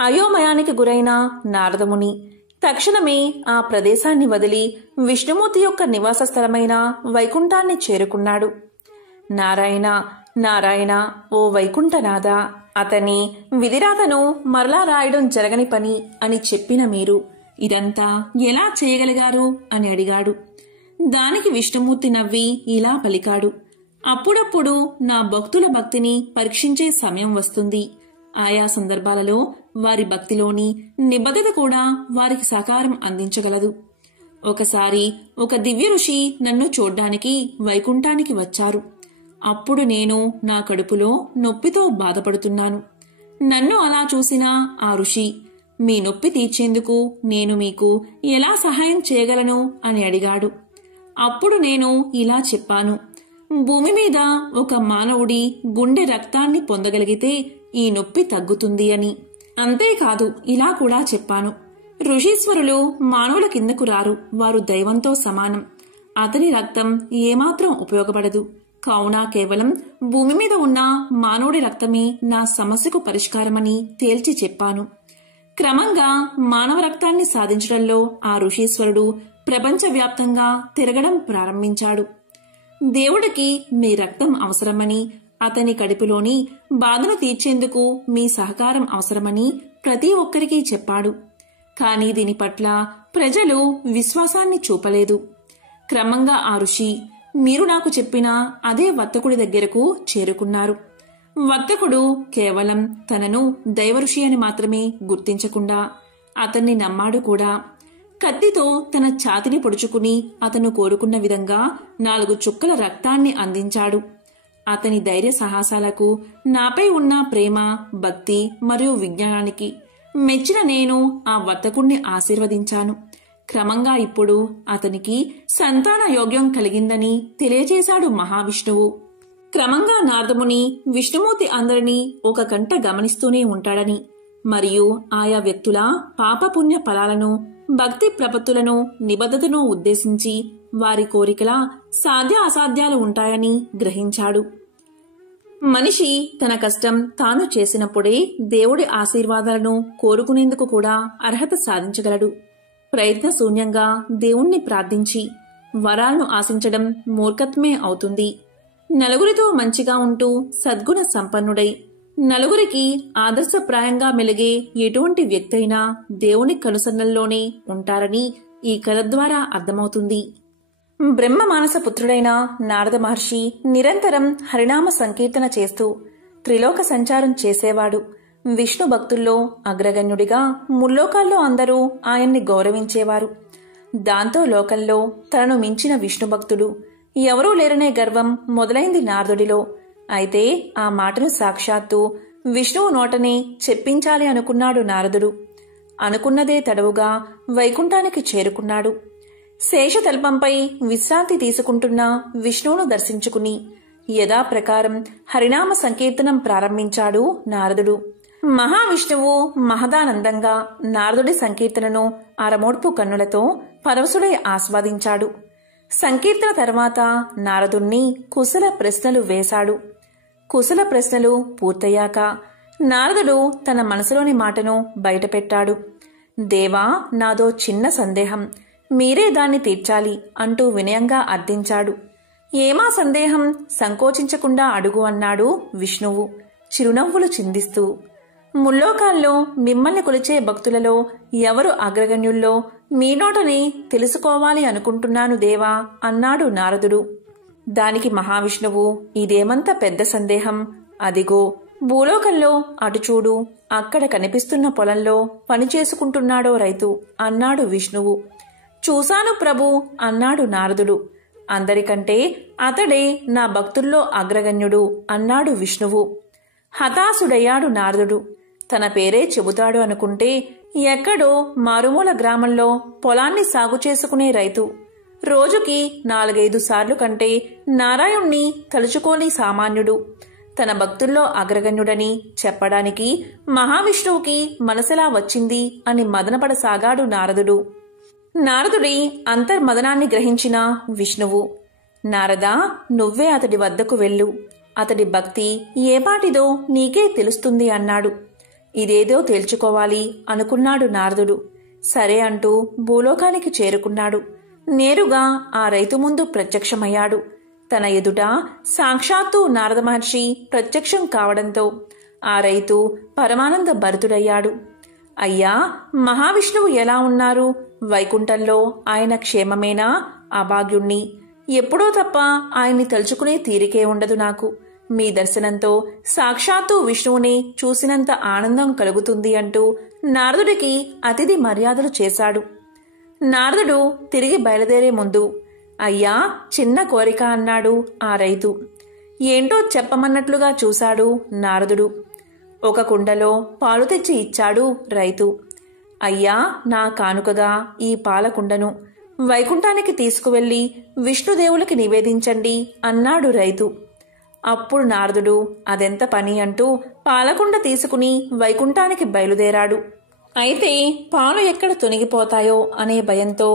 అయోమయానికి గురైన నారదముని తక్షణమే ఆ ప్రదేశాన్ని వదిలి విష్ణుమూర్తి యొక్క నివాస స్థలమైన వైకుంఠాన్ని చేరుకున్నాడు. నారాయణ నారాయణ, ఓ వైకుంఠనాథ, అతని విధిరాతను మరలా రాయడం జరగని పని అని చెప్పిన మీరు ఇదంతా ఎలా చేయగలిగారు అని అడిగాడు. దానికి విష్ణుమూర్తి నవ్వి ఇలా పలికాడు. అప్పుడప్పుడు నా భక్తుల భక్తిని పరీక్షించే సమయం వస్తుంది. ఆయా సందర్భాలలో వారి భక్తిలోని నిబద్ధత కూడా వారికి సహకారం అందించగలదు. ఒకసారి ఒక దివ్య ఋషి నన్ను చూడ్డానికి వైకుంఠానికి వచ్చారు. అప్పుడు నేను నా కడుపులో నొప్పితో బాధపడుతున్నాను. నన్ను అలా చూసిన ఆ ఋషి, మీ నొప్పి తీర్చేందుకు నేను మీకు ఎలా సహాయం చేయగలను అని అడిగాడు. అప్పుడు నేను ఇలా చెప్పాను, భూమి మీద ఒక మానవుడి గుండె రక్తాన్ని పొందగలిగితే ఈ నొప్పి తగ్గుతుంది అని. అంతేకాదు ఇలా కూడా చెప్పాను, ఋషీశ్వరులు మానవుల కిందకు రారు, వారు దైవంతో సమానం. అతని రక్తం ఏమాత్రం ఉపయోగపడదు. కావున కేవలం భూమి మీద ఉన్న మానవుడి రక్తమే నా సమస్యకు పరిష్కారమని తేల్చి చెప్పాను. క్రమంగా మానవ రక్తాన్ని సాధించడంలో ఆ ఋషీశ్వరుడు ప్రపంచవ్యాప్తంగా తిరగడం ప్రారంభించాడు. దేవుడికి మీ రక్తం అవసరమని, అతని కడుపులోని బాధను తీర్చేందుకు మీ సహకారం అవసరమని ప్రతి ఒక్కరికి చెప్పాడు. కానీ దీని పట్ల ప్రజలు విశ్వాసాన్ని చూపలేదు. క్రమంగా ఆ ఋషి మీరు నాకు చెప్పిన అదే వర్తకుడి దగ్గరకు చేరుకున్నారు. వర్తకుడు కేవలం తనను దైవఋషి అని మాత్రమే గుర్తించకుండా అతన్ని నమ్మాడు కూడా. కత్తితో తన ఛాతిని పొడుచుకుని అతను కోరుకున్న విధంగా 4 చుక్కల రక్తాన్ని అందించాడు. అతని ధైర్య సాహసాలకు, నాపై ఉన్న ప్రేమ, భక్తి మరియు విజ్ఞానానికి మెచ్చిన నేను ఆ వర్తకుణ్ణి ఆశీర్వదించాను. క్రమంగా ఇప్పుడు అతనికి సంతాన యోగ్యం కలిగిందని తెలియజేశాడు మహావిష్ణువు. క్రమంగా నారదముని విష్ణుమూర్తి అందరినీ ఒక కంట గమనిస్తూనే ఉంటాడని, మరియు ఆయా వ్యక్తుల పాపపుణ్య ఫలాలను, భక్తి ప్రపత్తులను, నిబద్ధతను ఉద్దేశించి వారి కోరికల సాధ్య అసాధ్యాలు ఉంటాయని గ్రహించాడు. మనిషి తన కష్టం తాను చేసినప్పుడే దేవుడి ఆశీర్వాదాలను కోరుకునేందుకు కూడా అర్హత సాధించగలడు. ప్రయత్నశూన్యంగా దేవుణ్ణి ప్రార్థించి వరాలను ఆశించడం మూర్ఖత్వమే అవుతుంది. నలుగురితో మంచిగా ఉంటూ సద్గుణ సంపన్నుడై నలుగురికి ఆదర్శప్రాయంగా మెలిగే ఎటువంటి వ్యక్తి అయినా దేవుని కనుసన్నల్లోనే ఉంటారని ఈ కథ ద్వారా అర్థమవుతుంది. బ్రహ్మ మానస పుత్రుడైన నారద మహర్షి నిరంతరం హరినామ సంకీర్తన చేస్తూ త్రిలోక సంచారం చేసేవాడు. విష్ణు భక్తుల్లో అగ్రగణ్యుడిగా ముల్లోకాల్లో అందరూ ఆయన్ని గౌరవించేవారు. దాంతో లోకంలో తనను మించిన విష్ణు భక్తుడు ఎవరూ లేరనే గర్వం మొదలైంది నారదుడిలో. అయితే ఆ మాటను సాక్షాత్తు విష్ణువు నోటనే చెప్పించాలి అనుకున్నాడు నారదుడు. అనుకున్నదే తడవుగా వైకుంఠానికి చేరుకున్నాడు. శేషతల్పంపై విశ్రాంతి తీసుకుంటున్న విష్ణువును దర్శించుకుని యథాప్రకారం హరినామ సంకీర్తనం ప్రారంభించాడు నారదుడు. మహావిష్ణువు మహదానందంగా నారదుడి సంకీర్తనను అరమోడ్పు కన్నులతో పరవశుడై ఆస్వాదించాడు. సంకీర్తన తర్వాత నారదుణ్ణి కుశల ప్రశ్నలు వేశాడు. కుశల ప్రశ్నలు పూర్తయ్యాక నారదుడు తన మనసులోని మాటను బయటపెట్టాడు. దేవా, నాదో చిన్న సందేహం, మీరే దాన్ని తీర్చాలి అంటూ వినయంగా అర్థించాడు. ఏమా సందేహం, సంకోచించకుండా అడుగు అన్నాడు విష్ణువు చిరునవ్వులు చిందిస్తూ. ముల్లోకాల్లో మిమ్మల్ని కొలిచే భక్తులలో ఎవరు అగ్రగణ్యుల్లో మీ నోటని తెలుసుకోవాలి అనుకుంటున్నాను దేవా అన్నాడు నారదుడు. దానికి మహావిష్ణువు, ఇదేమంత పెద్ద సందేహం, అదిగో భూలోకంలో అటు చూడు, అక్కడ కనిపిస్తున్న పొలంలో పనిచేసుకుంటున్నాడో రైతు అన్నాడు విష్ణువు. చూశాను ప్రభు అన్నాడు నారదుడు. అందరికంటే అతడే నా భక్తుల్లో అగ్రగణ్యుడు అన్నాడు విష్ణువు. హతాశుడయ్యాడు నారదుడు. తన పేరే చెబుతాడు అనుకుంటే ఎక్కడో మారుమూల గ్రామంలో పొలాన్ని సాగు చేసుకునే రైతు రోజుకి 4-5 సార్లు కంటే నారాయణ్ణి తలుచుకోని సామాన్యుడు తన భక్తుల్లో అగ్రగణ్యుడని చెప్పడానికి మహావిష్ణువుకి మనసెలా వచ్చింది అని మదనపడసాగాడు నారదుడు. నారదుడి అంతర్మదనాన్ని గ్రహించిన విష్ణువు, నారదా, నువ్వే అతడి వద్దకు వెళ్ళు, అతడి భక్తి ఏపాటిదో నీకే తెలుస్తుంది అన్నాడు. ఇదేదో తేల్చుకోవాలి అనుకున్నాడు నారదుడు. సరే అంటూ భూలోకానికి చేరుకున్నాడు. నేరుగా ఆ రైతు ముందు ప్రత్యక్షమయ్యాడు. తన ఎదుట సాక్షాత్తు నారద మహర్షి ప్రత్యక్షం కావడంతో ఆ రైతు పరమానంద భరితుడయ్యాడు. అయ్యా, మహావిష్ణువు ఎలా ఉన్నారు? వైకుంఠంలో ఆయన క్షేమమేనా? అభాగ్యుణ్ణి, ఎప్పుడో తప్ప ఆయన్ని తలుచుకునే తీరికే ఉండదు నాకు. మీ దర్శనంతో సాక్షాత్తు విష్ణువుని చూసినంత ఆనందం కలుగుతుంది అంటూ నారదుడికి అతిథి మర్యాదలు చేశాడు. నారదుడు తిరిగి బయలుదేరే ముందు, అయ్యా, చిన్న కోరిక అన్నాడు ఆ రైతు. ఏంటో చెప్పమన్నట్లుగా చూశాడు నారదుడు. ఒక కుండలో పాలు తెచ్చి ఇచ్చాడు రైతు. అయ్యా, నా కానుకగా ఈ పాలకుండను వైకుంఠానికి తీసుకువెళ్లి విష్ణుదేవులకి నివేదించండి అన్నాడు రైతు. అప్పుడు నారదుడు అదెంత పని అంటూ పాలకుండ తీసుకుని వైకుంఠానికి బయలుదేరాడు. అయితే పాలు ఎక్కడ తొనిగిపోతాయో అనే భయంతో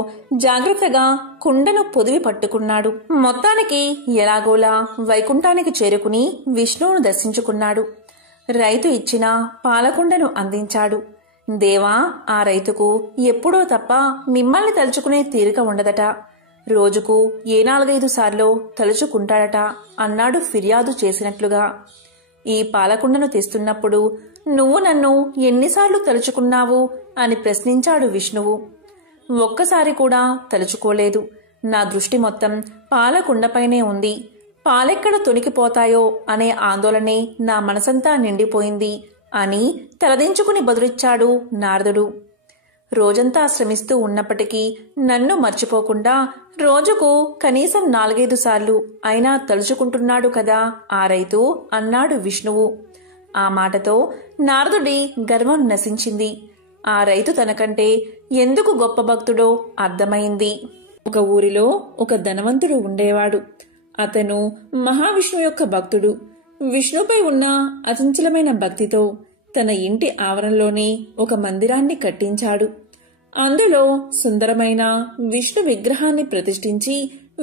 జాగ్రత్తగా కుండను పొదివి పట్టుకున్నాడు. మొత్తానికి ఎలాగోలా వైకుంఠానికి చేరుకుని విష్ణువును దర్శించుకున్నాడు. రైతు ఇచ్చిన పాలకుండను అందించాడు. దేవా, ఆ రైతుకు ఎప్పుడో తప్ప మిమ్మల్ని తలుచుకునే తీరిక ఉండదట. రోజుకు 4-5 సార్లు తలుచుకుంటాడట అన్నాడు ఫిర్యాదు చేసినట్లుగా. ఈ పాలకుండను తెస్తున్నప్పుడు నువ్వు నన్ను ఎన్నిసార్లు తలుచుకున్నావు అని ప్రశ్నించాడు విష్ణువు. ఒక్కసారి కూడా తలుచుకోలేదు. నా దృష్టి మొత్తం పాలకుండపైనే ఉంది. పాలెక్కడ తొనికిపోతాయో అనే ఆందోళనే నా మనసంతా నిండిపోయింది అని తలదించుకుని బదులిచ్చాడు నారదుడు. రోజంతా శ్రమిస్తూ ఉన్నప్పటికీ నన్ను మర్చిపోకుండా రోజుకు కనీసం 4-5 సార్లు అయినా తలుచుకుంటున్నాడు కదా ఆ రైతు అన్నాడు విష్ణువు. ఆ మాటతో నారదుడి గర్వం నశించింది. ఆ రైతు తనకంటే ఎందుకు గొప్ప భక్తుడో అర్థమైంది. ఒక ఊరిలో ఒక ధనవంతుడు ఉండేవాడు. అతను మహావిష్ణువు యొక్క భక్తుడు. విష్ణుపై ఉన్న అచంచలమైన భక్తితో తన ఇంటి ఆవరణలోనే ఒక మందిరాన్ని కట్టించాడు. అందులో సుందరమైన విష్ణు విగ్రహాన్ని ప్రతిష్ఠించి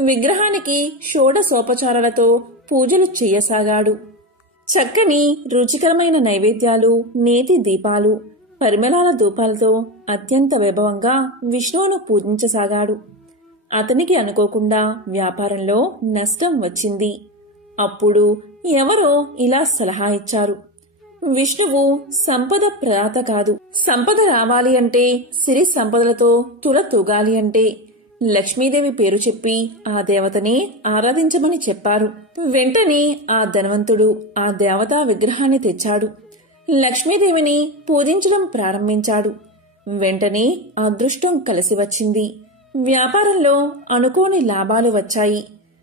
విగ్రహానికి షోడశోపచారాలతో పూజలు చేయసాగాడు. చక్కని రుచికరమైన నైవేద్యాలు, నేతి దీపాలు, పరిమళాల ధూపాలతో అత్యంత వైభవంగా విష్ణువును పూజించసాగాడు. అతనికి అనుకోకుండా వ్యాపారంలో నష్టం వచ్చింది. అప్పుడు ఎవరో ఇలా సలహా ఇచ్చారు. విష్ణువు సంపద ప్రదాత కాదు. సంపద రావాలి అంటే, సిరి సంపదలతో తుల తూగాలి అంటే లక్ష్మీదేవి పేరు చెప్పి ఆ దేవతనే ఆరాధించమని చెప్పారు. వెంటనే ఆ ధనవంతుడు ఆ దేవతా విగ్రహాన్ని తెచ్చాడు. లక్ష్మీదేవిని పూజించడం ప్రారంభించాడు. వెంటనే అదృష్టం కలిసి వచ్చింది. వ్యాపారంలో అనుకోని లాభాలు వచ్చాయి.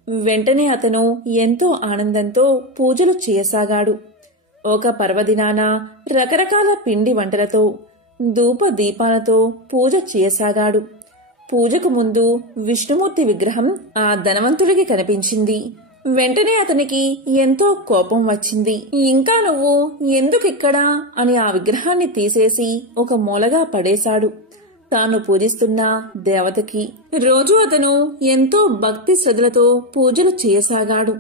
వెంటనే అతను ఎంతో ఆనందంతో పూజలు చేయసాగాడు. ఒక పర్వదినాన రకరకాల పిండి వంటలతో, ధూప దీపాలతో పూజ చేయసాగాడు. పూజకు ముందు విష్ణుమూర్తి విగ్రహం ఆ ధనవంతుడికి కనిపించింది. వెంటనే అతనికి ఎంతో కోపం వచ్చింది. ఇంకా నువ్వు ఎందుకిక్కడా అని ఆ విగ్రహాన్ని తీసేసి ఒక మూలగా పడేశాడు. తాను పూజిస్తున్న దేవతకి రోజు అతను ఎంతో భక్తి శ్రద్ధలతో పూజలు చేయసాగాడు.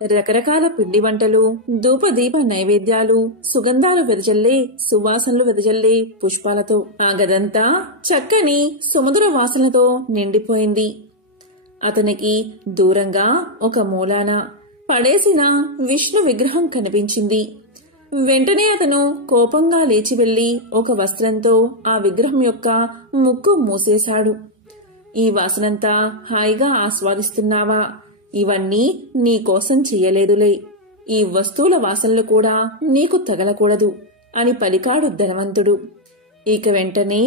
రకరకాల పిండి వంటలు, ధూపదీప నైవేద్యాలు, సుగంధాలు వెదజల్లే, సువాసనలు వెదజల్లే పుష్పాలతో ఆ గదంతా చక్కని సుమధుర వాసనలతో నిండిపోయింది. అతనికి దూరంగా ఒక మూలాన పడేసిన విష్ణు విగ్రహం కనిపించింది. వెంటనే అతను కోపంగా లేచి వెళ్లి ఒక వస్త్రంతో ఆ విగ్రహం యొక్క ముక్కు మూసేశాడు. ఈ వాసనంతా హాయిగా ఆస్వాదిస్తున్నావా? ఇవన్నీ నీకోసం చెయ్యలేదులే. ఈ వస్తువుల వాసనలు కూడా నీకు తగలకూడదు అని పలికాడు ధనవంతుడు. ఇక వెంటనే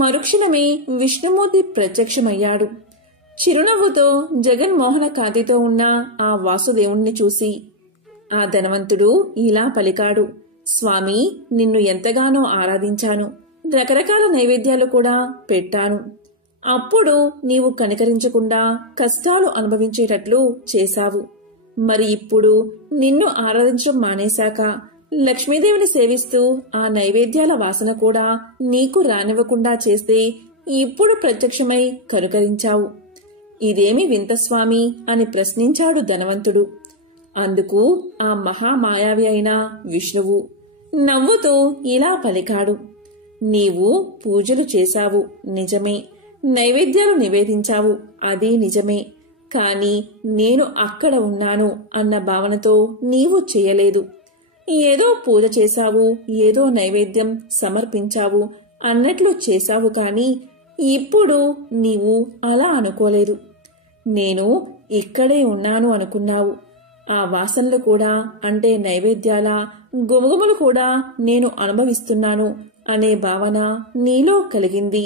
మరుక్షణమే విష్ణుమూర్తి ప్రత్యక్షమయ్యాడు. చిరునవ్వుతో జగన్మోహన కాంతితో ఉన్న ఆ వాసుదేవుణ్ణి చూసి ఆ ధనవంతుడు ఇలా పలికాడు. స్వామి, నిన్ను ఎంతగానో ఆరాధించాను. రకరకాల నైవేద్యాలు కూడా పెట్టాను. అప్పుడు నీవు కనికరించకుండా కష్టాలు అనుభవించేటట్లు చేశావు. మరి ఇప్పుడు నిన్ను ఆరాధించడం మానేశాక లక్ష్మీదేవిని సేవిస్తూ ఆ నైవేద్యాల వాసన కూడా నీకు రానివ్వకుండా చేస్తే ఇప్పుడు ప్రత్యక్షమై కనుకరించావు. ఇదేమి వింత స్వామి అని ప్రశ్నించాడు ధనవంతుడు. అందుకు ఆ మహామాయావి అయిన విష్ణువు నవ్వుతూ ఇలా పలికాడు. నీవు పూజలు చేశావు నిజమే, నైవేద్యాలు నివేదించావు అది నిజమే. కాని నేను అక్కడ ఉన్నాను అన్న భావనతో నీవు చేయలేదు. ఏదో పూజ చేశావు, ఏదో నైవేద్యం సమర్పించావు అన్నట్లు చేశావు. కాని ఇప్పుడు నీవు అలా అనుకోలేదు. నేను ఇక్కడే ఉన్నాను అనుకున్నావు. ఆ వాసనలు కూడా, అంటే నైవేద్యాల గుమగుమలు కూడా నేను అనుభవిస్తున్నాను అనే భావన నీలో కలిగింది.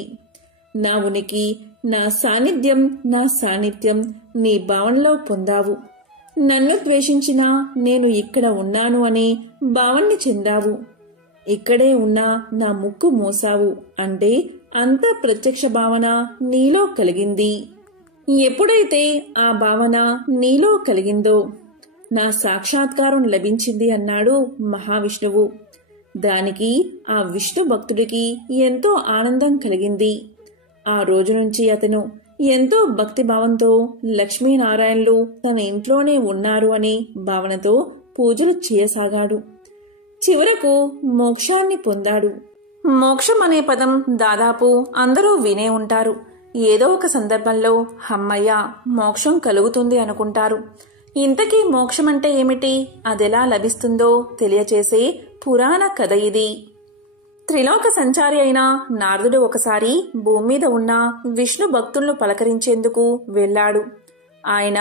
నా ఉనికి నా సాన్నిధ్యం నీ భావనలో పొందావు. నన్ను ద్వేషించినా నేను ఇక్కడ ఉన్నాను అనే భావన్ని చెందావు. ఇక్కడే ఉన్నా నా ముక్కు మోసావు అంటే అంత ప్రత్యక్ష భావన నీలో కలిగింది. ఎప్పుడైతే ఆ భావన నీలో కలిగిందో నా సాక్షాత్కారం లభించింది అన్నాడు మహావిష్ణువు. దానికి ఆ విష్ణు భక్తుడికి ఎంతో ఆనందం కలిగింది. ఆ రోజు నుంచి అతను ఎంతో భక్తిభావంతో లక్ష్మీనారాయణులు తన ఇంట్లోనే ఉన్నారు అనే భావనతో పూజలు చేయసాగాడు. చివరకు మోక్షాన్ని పొందాడు. మోక్షం అనే పదం దాదాపు అందరూ వినే ఉంటారు. ఏదో ఒక సందర్భంలో హమ్మయ్య మోక్షం కలుగుతుంది అనుకుంటారు. ఇంతకీ మోక్షం అంటే ఏమిటి, అదెలా లభిస్తుందో తెలియచేసే పురాణ కథ ఇది. త్రిలోక సంచారి అయిన నారదుడు ఒకసారి భూమి మీద ఉన్న విష్ణు భక్తులను పలకరించేందుకు వెళ్లాడు. ఆయన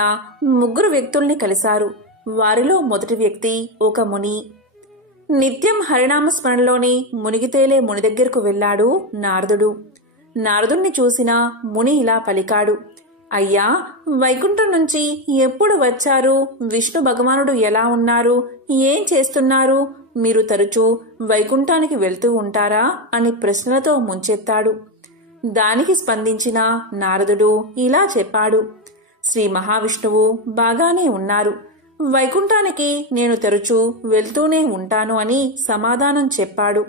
3 వ్యక్తుల్ని కలిశారు. వారిలో మొదటి వ్యక్తి ఒక ముని. నిత్యం హరినామ స్మరణలోని మునిగితేలే ముని దగ్గరకు వెళ్లాడు నారదుడు. నారదుణ్ణి చూసిన ముని ఇలా పలికాడు, అయ్యా, వైకుంఠం నుంచి ఎప్పుడు వచ్చారు? విష్ణు భగవానుడు ఎలా ఉన్నారు? ఏం చేస్తున్నారు? మీరు తరచూ వైకుంఠానికి వెళ్తూ ఉంటారా అని ప్రశ్నలతో ముంచెత్తాడు. దానికి స్పందించిన నారదుడు ఇలా చెప్పాడు, శ్రీ మహావిష్ణువు బాగానే ఉన్నారు. వైకుంఠానికి నేను తరచూ వెళ్తూనే ఉంటాను అని సమాధానం చెప్పాడు.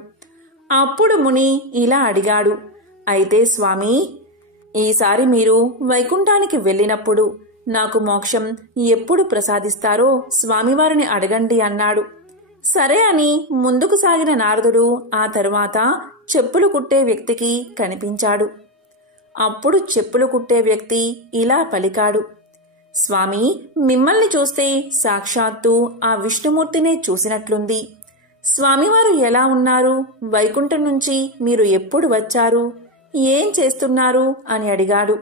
అప్పుడు ముని ఇలా అడిగాడు, అయితే స్వామి, ఈసారి మీరు వైకుంఠానికి వెళ్ళినప్పుడు నాకు మోక్షం ఎప్పుడు ప్రసాదిస్తారో స్వామివారిని అడగండి అన్నాడు. సరే అని ముందుకు సాగిన నారదుడు ఆ తరువాత చెప్పులు కుట్టే వ్యక్తికి కనిపించాడు. అప్పుడు చెప్పులు కుట్టే వ్యక్తి ఇలా పలికాడు, స్వామి, మిమ్మల్ని చూస్తే సాక్షాత్తు ఆ విష్ణుమూర్తినే చూసినట్లుంది. స్వామివారు ఎలా ఉన్నారు? వైకుంఠం నుంచి మీరు ఎప్పుడు వచ్చారు? ఏం చేస్తున్నారు అని అడిగాడు.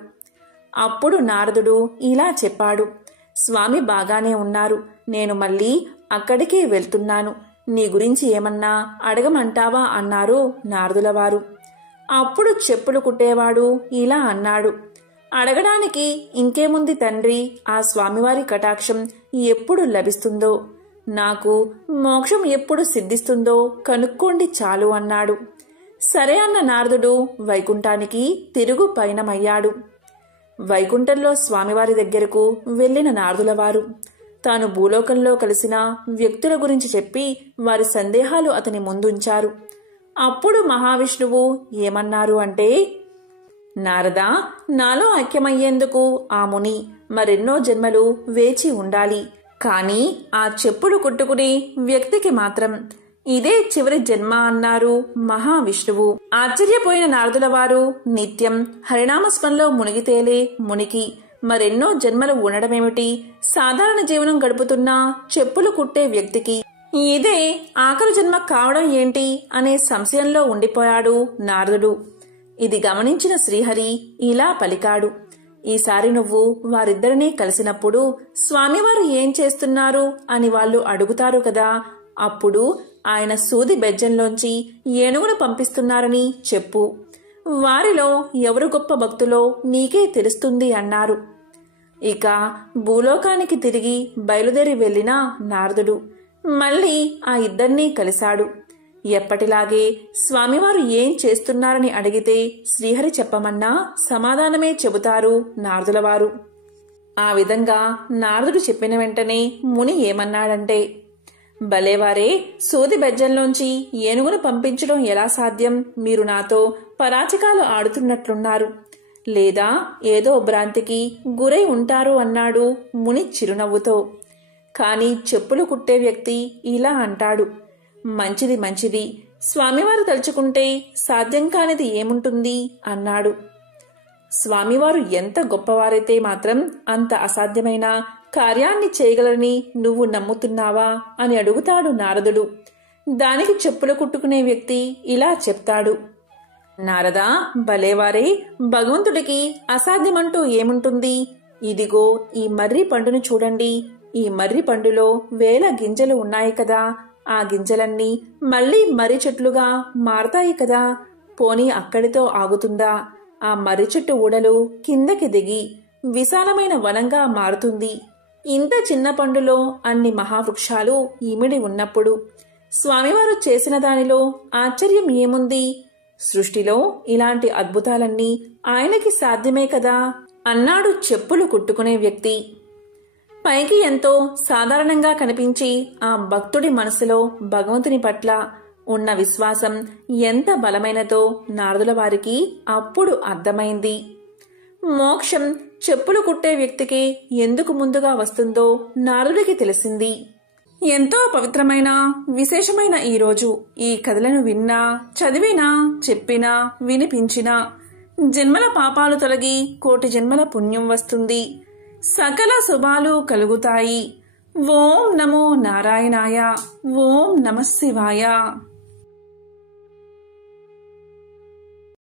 అప్పుడు నారదుడు ఇలా చెప్పాడు, స్వామి బాగానే ఉన్నారు. నేను మళ్ళీ అక్కడికే వెళ్తున్నాను. నీ గురించి ఏమన్నా అడగమంటావా అన్నారు నారదులవారు. అప్పుడు చెప్పులు కుట్టేవాడు ఇలా అన్నాడు, అడగడానికి ఇంకేముంది తండ్రి, ఆ స్వామివారి కటాక్షం ఎప్పుడు లభిస్తుందో, నాకు మోక్షం ఎప్పుడు సిద్ధిస్తుందో కనుక్కోండి చాలు అన్నాడు. సరే అన్న నారదుడు వైకుంఠానికి తిరుగు పయనమయ్యాడు. వైకుంఠంలో స్వామివారి దగ్గరకు వెళ్లిన నారదులవారు తాను భూలోకంలో కలిసిన వ్యక్తుల గురించి చెప్పి వారి సందేహాలు అతని ముందుంచారు. అప్పుడు మహావిష్ణువు ఏమన్నారు అంటే, నారదా, నాలో ఐక్యమయ్యేందుకు ఆ ముని మరెన్నో జన్మలు వేచి ఉండాలి. కాని ఆ చెప్పులు కుట్టుకునే వ్యక్తికి మాత్రం ఇదే చివరి జన్మ అన్నారు మహావిష్ణువు. ఆశ్చర్యపోయిన నారదులవారు నిత్యం హరినామస్మరణలో మునిగితేలే మునికి మరెన్నో జన్మలు ఉండడమేమిటి? సాధారణ జీవనం గడుపుతున్న చెప్పులు కుట్టే వ్యక్తికి ఇదే ఆఖరు జన్మ కావడం ఏంటి అనే సంశయంలో ఉండిపోయాడు నారదుడు. ఇది గమనించిన శ్రీహరి ఇలా పలికాడు, ఈసారి నువ్వు వారిద్దరినీ కలిసినప్పుడు స్వామివారు ఏం చేస్తున్నారు అని వాళ్ళు అడుగుతారు కదా, అప్పుడు ఆయన సూది బెజ్జంలోంచి ఏనుగును పంపిస్తున్నారని చెప్పు. వారిలో ఎవరు గొప్ప భక్తులో నీకే తెలుస్తుంది అన్నారు. ఇక భూలోకానికి తిరిగి బయలుదేరి వెళ్లిన నారదుడు మళ్లీ ఆ ఇద్దరినీ కలిశాడు. ఎప్పటిలాగే స్వామివారు ఏం చేస్తున్నారని అడిగితే శ్రీహరి చెప్పమన్నా సమాధానమే చెబుతారు నారదులవారు. ఆ విధంగా నారదుడు చెప్పిన వెంటనే ముని ఏమన్నాడంటే, భలేవారే, సూది బెజ్జంలోంచి ఏనుగును పంపించడం ఎలా సాధ్యం? మీరు నాతో పరాచికాలు ఆడుతున్నట్లున్నారు, లేదా ఏదో భ్రాంతికి గురై ఉంటారు అన్నాడు ముని చిరునవ్వుతో. కాని చెప్పులు కుట్టే వ్యక్తి ఇలా అంటాడు, మంచిది మంచిది, స్వామివారు తలుచుకుంటే సాధ్యం కానిది ఏముంటుంది అన్నాడు. స్వామివారు ఎంత గొప్పవారైతే మాత్రం అంత అసాధ్యమైన కార్యాన్ని చేయగలరని నువ్వు నమ్ముతున్నావా అని అడుగుతాడు నారదుడు. దానికి చెప్పులు కుట్టుకునే వ్యక్తి ఇలా చెప్తాడు, నారదా, భలేవారే, భగవంతుడికి అసాధ్యమంటూ ఏముంటుంది? ఇదిగో ఈ మర్రి పండును చూడండి. ఈ మర్రి పండులో 1000 గింజలు ఉన్నాయి కదా, ఆ గింజలన్నీ మళ్లీ మర్రి చెట్లుగా మారతాయి కదా. పోనీ అక్కడితో ఆగుతుందా? ఆ మర్రి చెట్టు ఊడలు కిందకి దిగి విశాలమైన వనంగా మారుతుంది. ఇంత చిన్న పండులో అన్ని మహావృక్షాలు ఇమిడి ఉన్నప్పుడు స్వామివారు చేసిన దానిలో ఆశ్చర్యం ఏముంది? సృష్టిలో ఇలాంటి అద్భుతాలన్నీ ఆయనకి సాధ్యమే కదా అన్నాడు చెప్పులు కుట్టుకునే వ్యక్తి. పైకి ఎంతో సాధారణంగా కనిపించి ఆ భక్తుడి మనసులో భగవంతుని పట్ల ఉన్న విశ్వాసం ఎంత బలమైనదో నారదుల వారికి అప్పుడు అర్థమైంది. మోక్షం చెప్పులు కుట్టే వ్యక్తికి ఎందుకు ముందుగా వస్తుందో నారదుడికి తెలిసింది. ఎంతో పవిత్రమైన విశేషమైన ఈ రోజు ఈ కథలను విన్నా, చదివినా, చెప్పినా, వినిపించినా జన్మల పాపాలు తొలగి కోటి జన్మల పుణ్యం వస్తుంది. సకల శుభాలు కలుగుతాయి. ఓం నమో నారాయణాయ. ఓం నమః శివాయ.